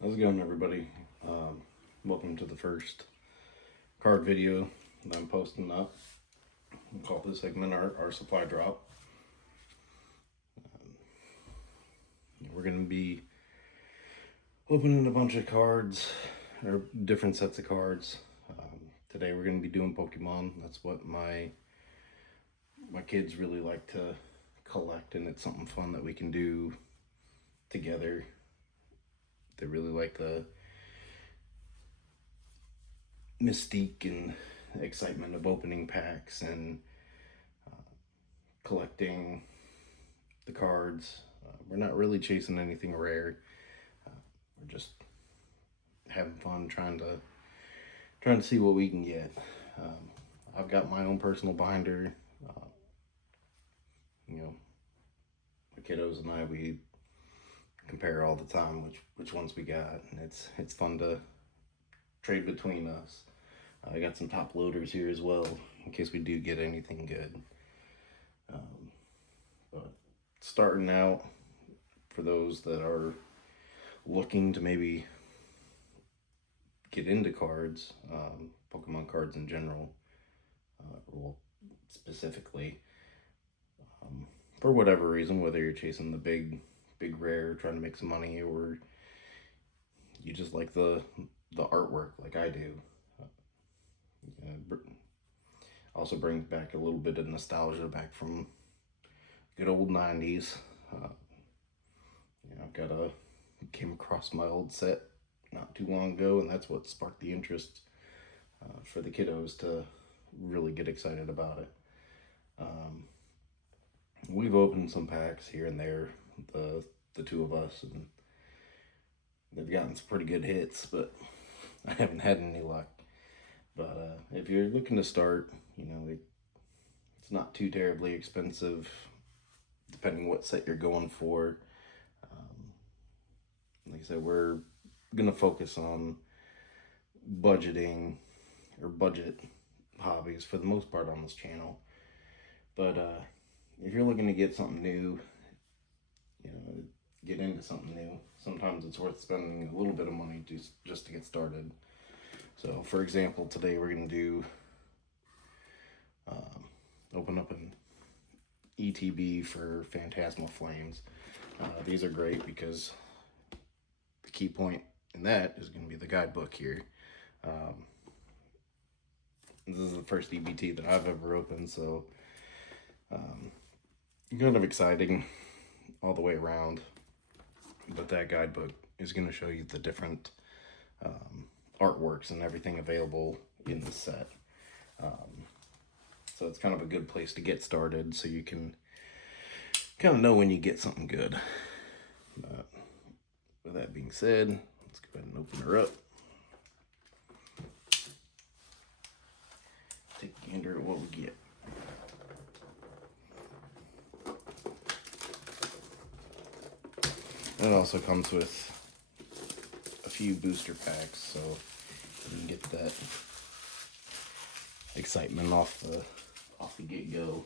How's it going, everybody? Welcome to the first card video that I'm posting up. We'll call this segment our supply drop. We're going to be opening a bunch of cards, or different sets of cards. Today we're going to be doing Pokemon. That's what my kids really like to collect, and it's something fun that we can do together. They really like the mystique and excitement of opening packs and collecting the cards. We're not really chasing anything rare. We're just having fun trying to see what we can get. I've got my own personal binder. The kiddos and I, we compare all the time which ones we got, and it's fun to trade between us. I got some top loaders here as well in case we do get anything good. But starting out, for those that are looking to maybe get into cards, Pokemon cards in general, well, specifically, for whatever reason, whether you're chasing the big rare, trying to make some money, or you just like the artwork like I do. Also brings back a little bit of nostalgia back from good old 90s. Came across my old set not too long ago, and that's what sparked the interest for the kiddos to really get excited about it. We've opened some packs here and there, the two of us, and they've gotten some pretty good hits, but I haven't had any luck. But if you're looking to start, it's not too terribly expensive, depending what set you're going for. Like I said, we're gonna focus on budgeting or budget hobbies for the most part on this channel. But if you're looking to get something new, get into something new, sometimes it's worth spending a little bit of money just to get started. So, for example, today we're going to do open up an ETB for Phantasmal Flames. These are great because the key point in that is going to be the guidebook here. This is the first EBT that I've ever opened, so kind of exciting all the way around. But that guidebook is going to show you the different artworks and everything available in the set. So it's kind of a good place to get started, so you can kind of know when you get something good. But with that being said, let's go ahead and open her up. Take a gander at what we get. It also comes with a few booster packs, so you can get that excitement off the get-go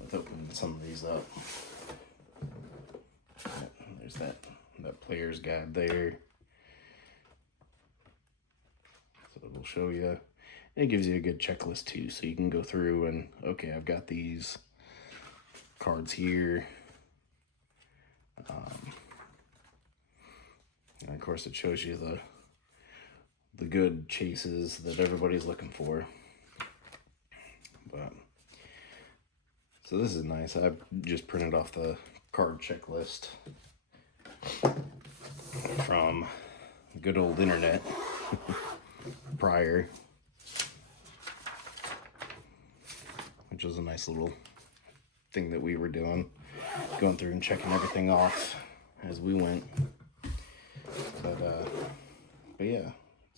with opening some of these up. There's that player's guide there. So it'll show you, and it gives you a good checklist too, so you can go through and, okay, I've got these cards here. And of course it shows you the good chases that everybody's looking for. But so this is nice. I've just printed off the card checklist from good old internet prior, which was a nice little thing that we were doing, going through and checking everything off as we went. But yeah,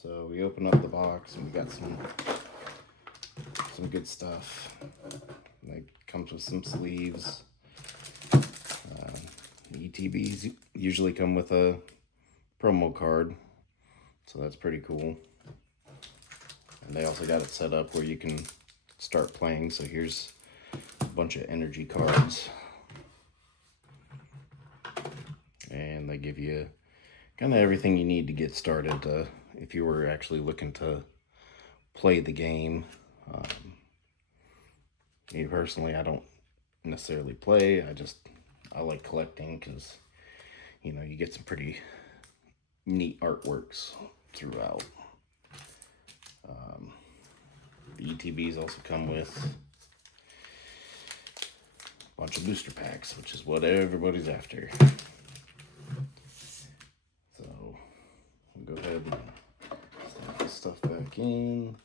so we open up the box and we got some good stuff. It comes with some sleeves. The ETBs usually come with a promo card, so that's pretty cool. And they also got it set up where you can start playing. So here's a bunch of energy cards, and they give you kind of everything you need to get started if you were actually looking to play the game. Um, Me personally, I don't necessarily play. I like collecting because you get some pretty neat artworks throughout. Um, the ETBs also come with a bunch of booster packs, which is what everybody's after. So I'll go ahead and stack this stuff back in.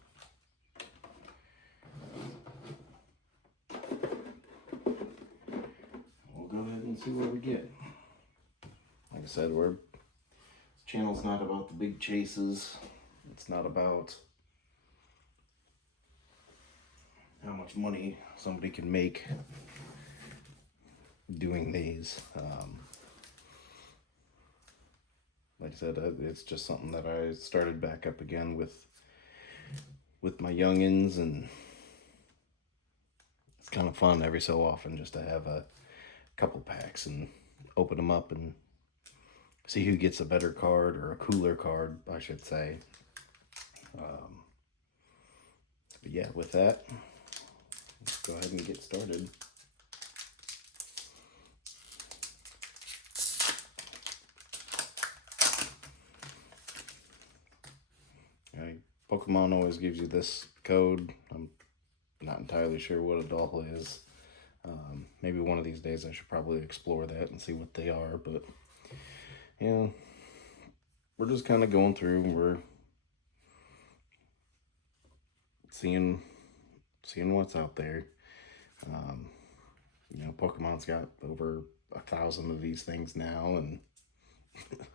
We'll go ahead and see what we get. Like I said, this channel's not about the big chases. It's not about how much money somebody can make doing these. Like I said, it's just something that I started back up again with my youngins, and it's kind of fun every so often just to have a couple packs and open them up and see who gets a better card, or a cooler card, I should say. But yeah, with that, let's go ahead and get started. Pokemon always gives you this code. I'm not entirely sure what a doll is. Maybe one of these days I should probably explore that and see what they are, but yeah, we're just kind of going through and we're seeing what's out there. Pokemon's got over 1,000 of these things now, and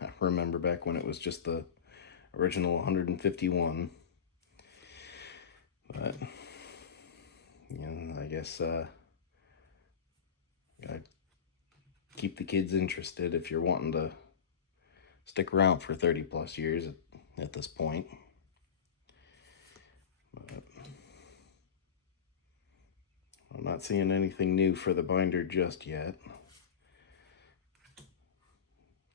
I remember back when it was just the original 151. But I guess gotta keep the kids interested if you're wanting to stick around for 30 plus years at this point. But I'm not seeing anything new for the binder just yet.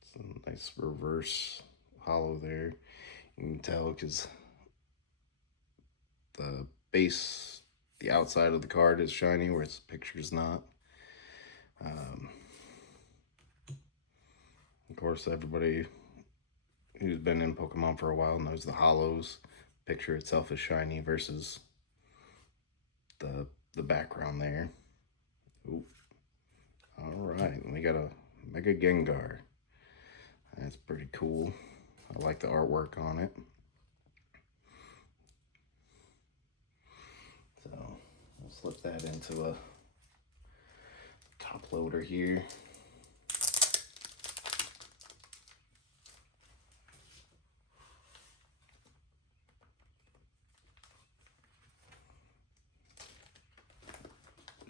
It's a nice reverse hollow there. You can tell because the base, the outside of the card is shiny, whereas the picture's not. Of course, everybody who's been in Pokemon for a while knows the hollows picture itself is shiny versus the background there. Ooh. All right, we got a Mega Gengar. That's pretty cool. I like the artwork on it. So we'll slip that into a top loader here.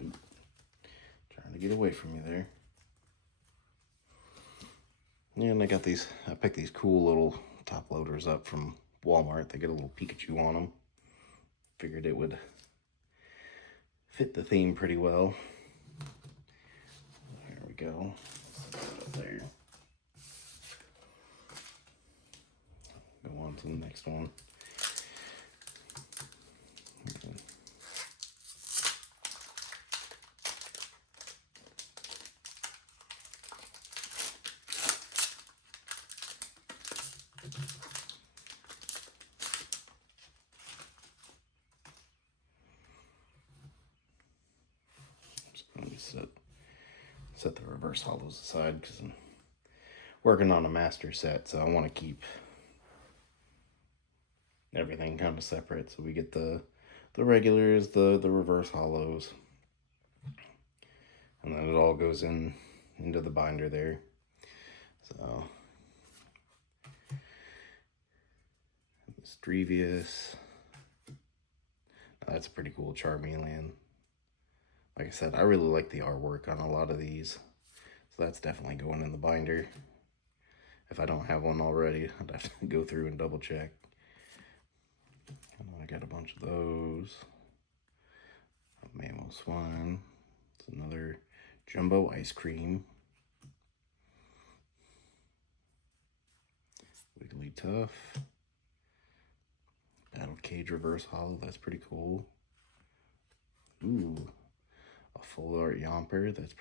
Ooh. Trying to get away from you there. Yeah, and I picked these cool little top loaders up from Walmart. They get a little Pikachu on them. Figured it would fit the theme pretty well. There we go. Up there. Go on to the next one. Okay. Let me set the reverse hollows aside because I'm working on a master set, so I want to keep everything kind of separate. So we get the regulars, the reverse hollows, and then it all goes into the binder there. So Strevius. That's a pretty cool Charmeleon. Like I said, I really like the artwork on a lot of these, so that's definitely going in the binder. If I don't have one already, I'd have to go through and double check. And I got a bunch of those. A Mamoswine. It's another Jumbo Ice Cream. tough. Battle Cage reverse hollow, that's pretty cool. Ooh, a full art Yomper, that's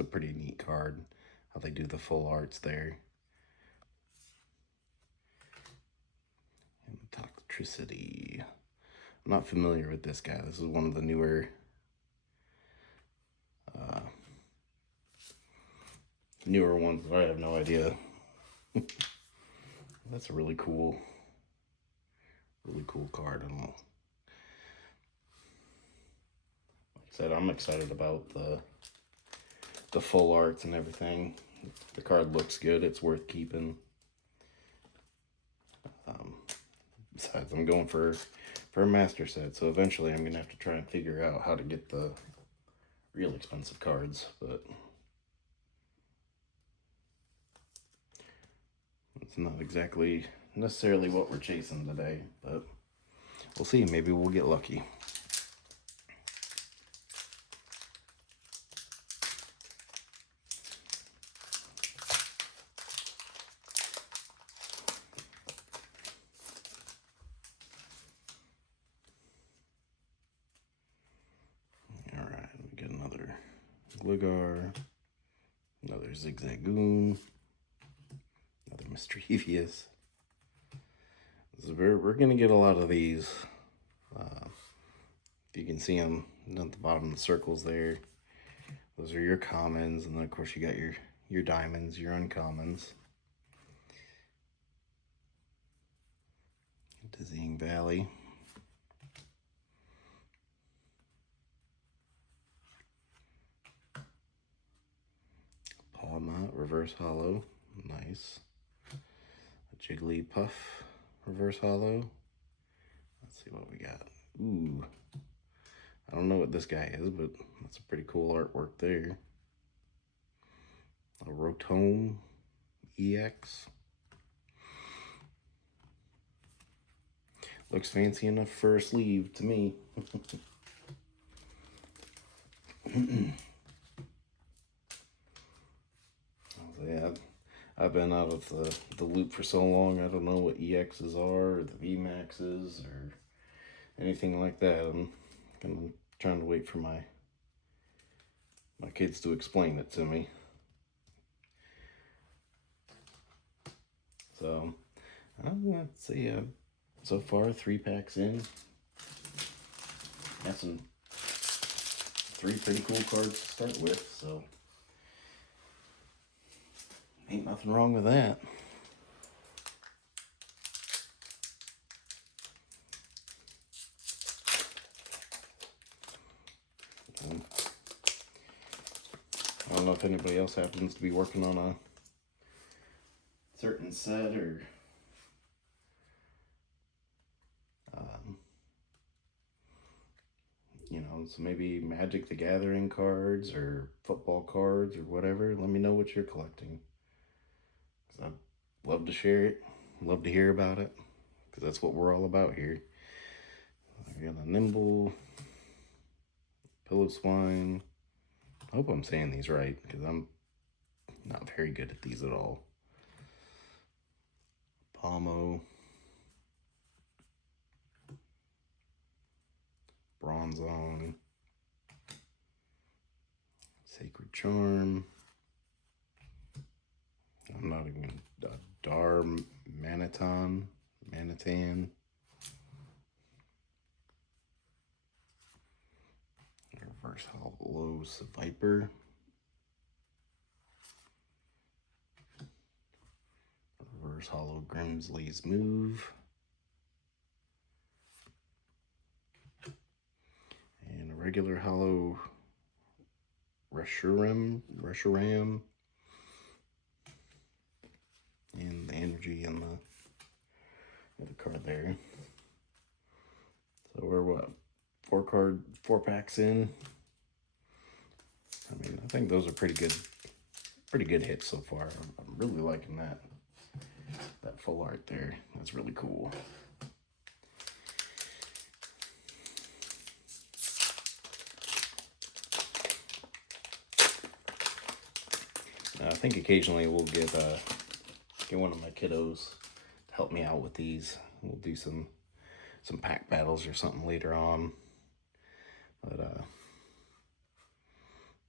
a pretty neat card, how they do the full arts there. And Toxtricity. I'm not familiar with this guy. This is one of the newer ones. I have no idea. That's a really cool card. I don't know. Like I said, I'm excited about the full arts and everything. The card looks good. It's worth keeping. Besides, I'm going for a master set, so eventually I'm gonna have to try and figure out how to get the real expensive cards, but it's not exactly necessarily what we're chasing today, but we'll see. Maybe we'll get lucky. Alright, we get another Gligar, another Zigzagoon, another Mischievous. We're going to get a lot of these. If you can see them at the bottom of the circles there, those are your commons, and then of course you got your diamonds, your uncommons. Dizzying Valley. Palma, reverse hollow, nice. A Jigglypuff, reverse hollow. Let's see what we got. Ooh, I don't know what this guy is, but that's a pretty cool artwork there. A Rotom EX. Looks fancy enough for a sleeve to me. Yeah, I've been out of the loop for so long. I don't know what EXs are, or the VMAXs, or anything like that. I'm trying to wait for my kids to explain it to me. So, let's see. So far, 3 packs in. Got some 3 pretty cool cards to start with, so ain't nothing wrong with that. I don't know if anybody else happens to be working on a certain set, or you know, so maybe Magic the Gathering cards or football cards or whatever. Let me know what you're collecting, because I'd love to share it, love to hear about it, because that's what we're all about here. I got a Nimble, Pillow-Swine. I hope I'm saying these right, because I'm not very good at these at all. Palmo, Bronzong, Sacred Charm. I'm not even Manitan. Reverse hollow Viper. Reverse hollow Grimsley's Move. And a regular hollow Reshiram. And the energy in the card there. So we're what, 4 packs in. I mean, I think those are pretty good hits so far. I'm really liking that full art there. That's really cool. I think occasionally we'll get get one of my kiddos to help me out with these. We'll do some pack battles or something later on. But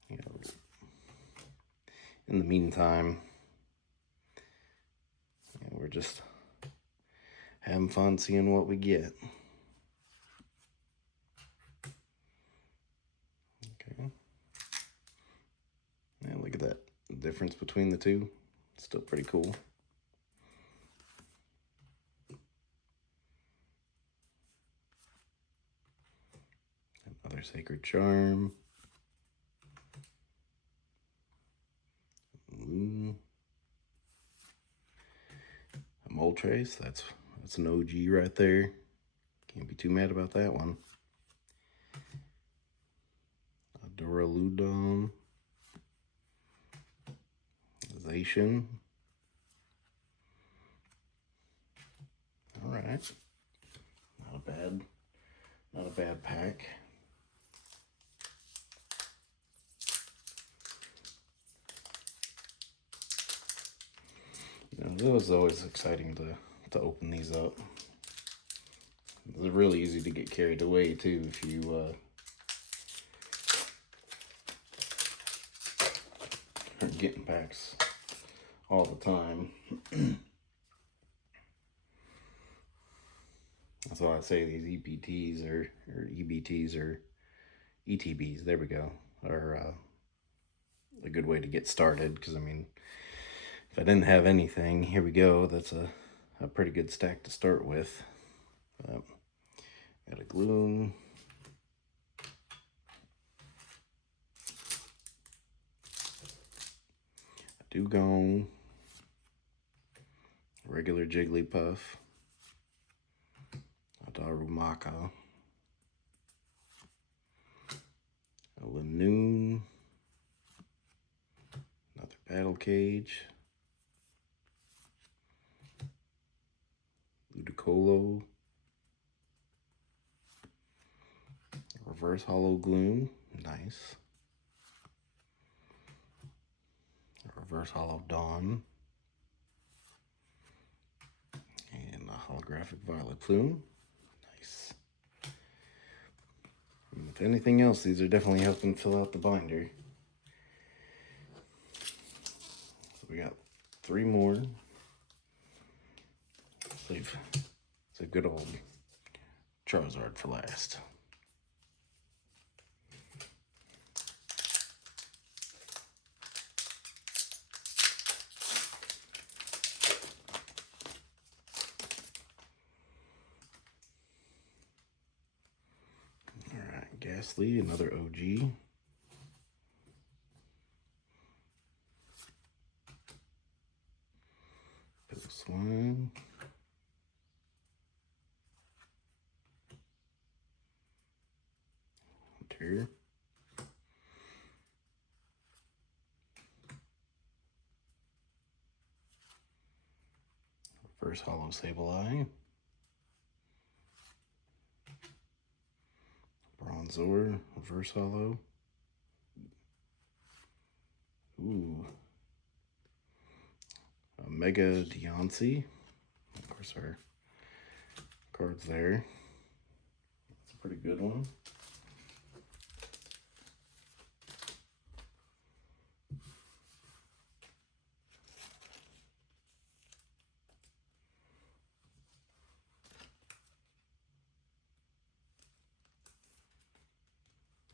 you know, in the meantime, you know, we're just having fun seeing what we get. Okay. Yeah, look at that. The difference between the two. Still pretty cool. Another Sacred Charm. Ooh. A Moltres. That's an OG right there. Can't be too mad about that one. A Duraludon. Zacian. All right. Not a bad pack. You know, it was always exciting to open these up. It's really easy to get carried away too if you are getting packs all the time. That's why I say these EPTs or EBTs or ETBs, there we go, are a good way to get started. Because I mean, if I didn't have anything, here we go. That's a pretty good stack to start with. Got a Gloom. A Dugong. A regular Jigglypuff. A Darumaka. A Lanoon. Another Battle Cage. Ludicolo. Reverse Hollow Gloom. Nice. Reverse Hollow Dawn. And a holographic Violet Plume. Nice. And if anything else, these are definitely helping fill out the binder. So we got 3 more. Save a good old Charizard for last. Alright, Ghastly, another OG. Pilswine. Here. Reverse Hollow Sableye. Bronzor, Reverse Hollow. Ooh. A Mega Deontay. Of course, our cards there. It's a pretty good one.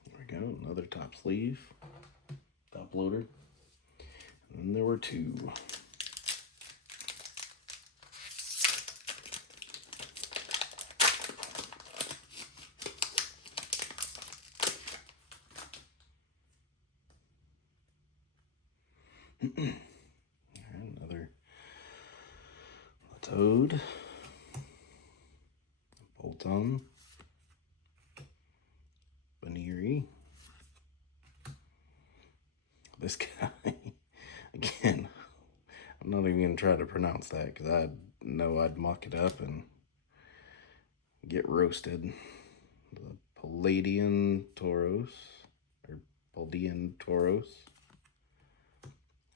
There we go, another top sleeve, top loader. And then there were 2. Another Toad, Bolton, Baniri. This guy, again, I'm not even going to try to pronounce that because I know I'd muck it up and get roasted. The Palladian Tauros, or Paldean Tauros.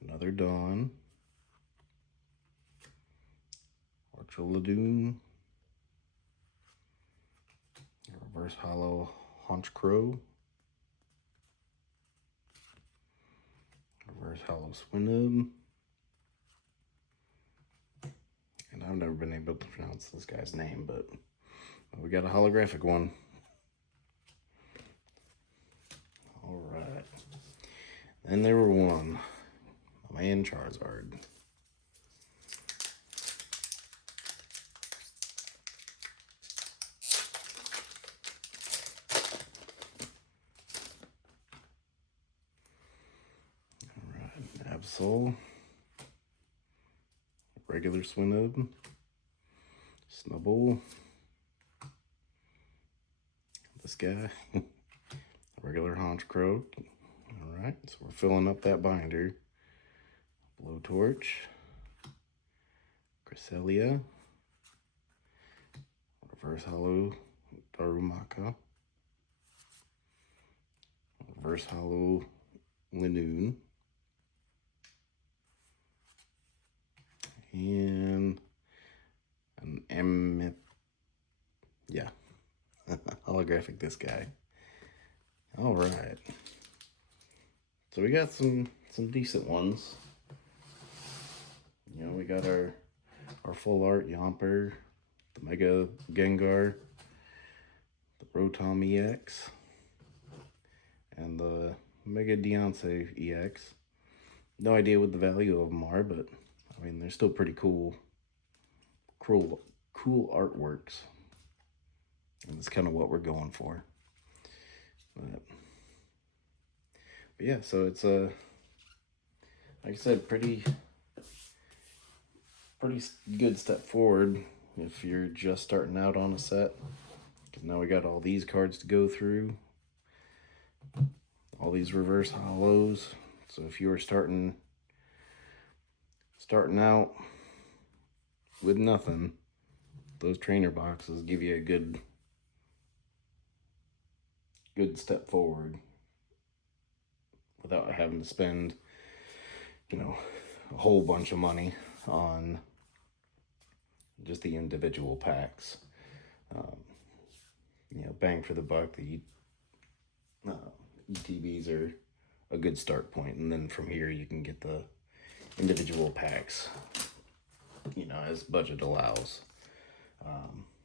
Another Dawn. Trolladune, reverse hollow Haunch Crow, reverse hollow Swinub, and I've never been able to pronounce this guy's name, but we got a holographic one. All right. Then there were one, my man Charizard. All right, Absol, regular Swinub, Snubbull, this guy, regular Haunch Crow. All right, so we're filling up that binder. Blowtorch, Cresselia, reverse hollow Darumaka, reverse hollow Linoon, and an yeah, holographic this guy. All right, so we got some decent ones. You know, we got our full art Yamper, the Mega Gengar, the Rotom EX, and the Mega Deontay EX. No idea what the value of them are, but I mean, they're still pretty cool artworks. And that's kind of what we're going for. But yeah, so it's like I said, pretty good step forward if you're just starting out on a set. Because now we got all these cards to go through, all these reverse hollows. So if you were starting out with nothing, those trainer boxes give you a good step forward without having to spend, you know, a whole bunch of money on just the individual packs. You know, bang for the buck. The ETBs are a good start point, and then from here you can get the individual packs, you know, as budget allows.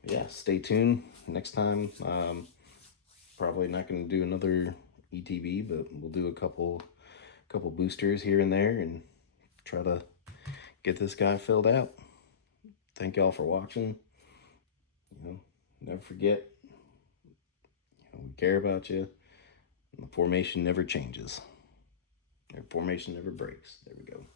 Yeah, stay tuned. Next time, probably not going to do another ETB, but we'll do a couple boosters here and there and try to get this guy filled out. Thank y'all for watching. You know, never forget, you know, we care about you. And the formation never changes. The formation never breaks. There we go.